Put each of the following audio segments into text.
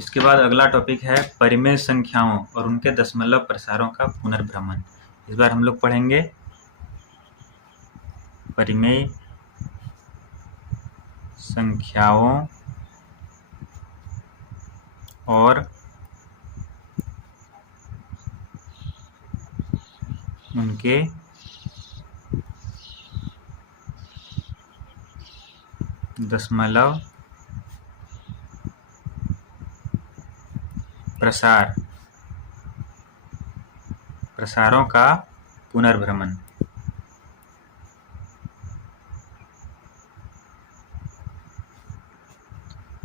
इसके बाद अगला टॉपिक है परिमेय संख्याओं और उनके दशमलव प्रसारों का पुनर्भ्रमण। इस बार हम लोग पढ़ेंगे परिमेय संख्याओं और उनके दशमलव प्रसारों का पुनर्भ्रमण।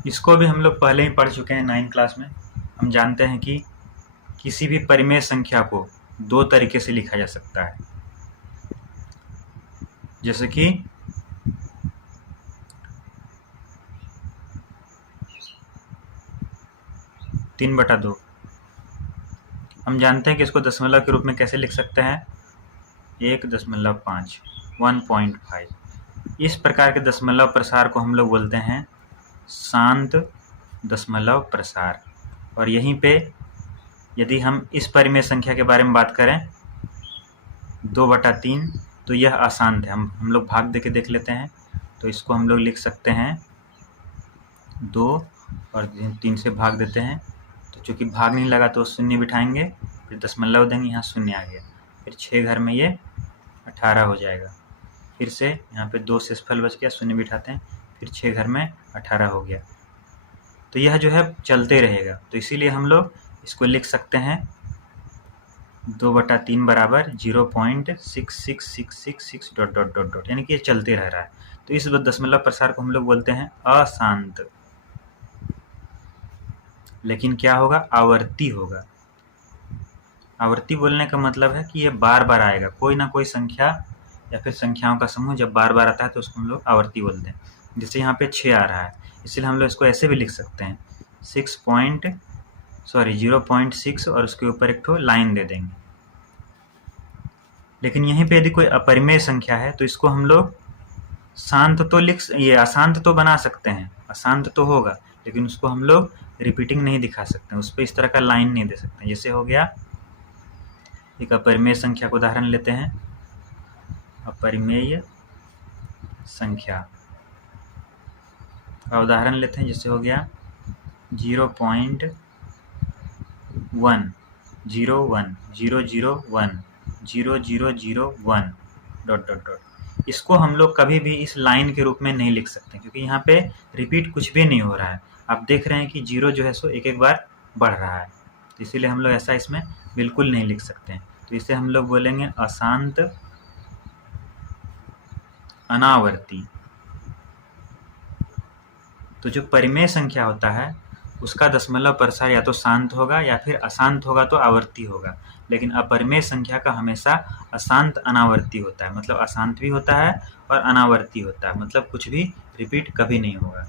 इसको भी हम लोग पहले ही पढ़ चुके हैं 9th क्लास में। हम जानते हैं कि किसी भी परिमेय संख्या को दो तरीके से लिखा जा सकता है, जैसे कि तीन बटा दो। हम जानते हैं कि इसको दशमलव के रूप में कैसे लिख सकते हैं, 1.5 1.5। इस प्रकार के दशमलव प्रसार को हम लोग बोलते हैं शांत दशमलव प्रसार। और यहीं पे यदि हम इस परिमेय संख्या के बारे में बात करें 2/3, तो यह अशांत है। हम लोग भाग दे के देख लेते हैं। तो इसको हम लोग लिख सकते हैं 2 और 3 से भाग देते हैं। तो चूँकि भाग नहीं लगा तो शून्य बिठाएंगे, फिर दशमलव देंगे, यहाँ शून्य आ गया। फिर 6 घर में ये 18 हो जाएगा। फिर से यहाँ पे 2 शेषफल बच गया, शून्य बिठाते हैं, फिर 6 घर में 18 हो गया। तो यह जो है चलते रहेगा। तो इसीलिए हम लोग इसको लिख सकते हैं 2/3 बराबर 0.6666 ... यानी कि ये चलते रह रहा है। तो इस दशमलव प्रसार को हम लोग बोलते हैं अशांत। लेकिन क्या होगा, आवर्ती होगा। आवर्ती बोलने का मतलब है कि ये बार बार आएगा। कोई ना कोई संख्या या फिर संख्याओं का समूह जब बार बार आता है तो उसको हम लोग आवर्ती बोलते हैं। जैसे यहाँ पे 6 आ रहा है, इसलिए हम लोग इसको ऐसे भी लिख सकते हैं 0.6 और उसके ऊपर एक ठो लाइन दे देंगे। लेकिन यहीं पे यदि कोई अपरिमेय संख्या है तो इसको हम लोग शांत तो ये अशांत तो बना सकते हैं, अशांत तो होगा, लेकिन उसको हम लोग रिपीटिंग नहीं दिखा सकते हैं, उस पर इस तरह का लाइन नहीं दे सकते। जैसे हो गया एक अपरिमेय संख्या का उदाहरण लेते हैं। अपरिमेय संख्या का उदाहरण लेते हैं, जैसे हो गया 0.1 0.1 0.0.1 0.0.0.1 ... इसको हम लोग कभी भी इस लाइन के रूप में नहीं लिख सकते, क्योंकि यहाँ पे रिपीट कुछ भी नहीं हो रहा है। आप देख रहे हैं कि 0 जो है सो एक एक बार बढ़ रहा है, तो इसीलिए हम लोग ऐसा इसमें बिल्कुल नहीं लिख सकते हैं। तो इसे हम लोग बोलेंगे अशांत अनावर्ती। तो जो परिमेय संख्या होता है उसका दशमलव प्रसार या तो शांत होगा या फिर अशांत होगा तो आवर्ती होगा। लेकिन अपरिमेय संख्या का हमेशा अशांत अनावर्ती होता है, मतलब अशांत भी होता है और अनावर्ती होता है, मतलब कुछ भी रिपीट कभी नहीं होगा।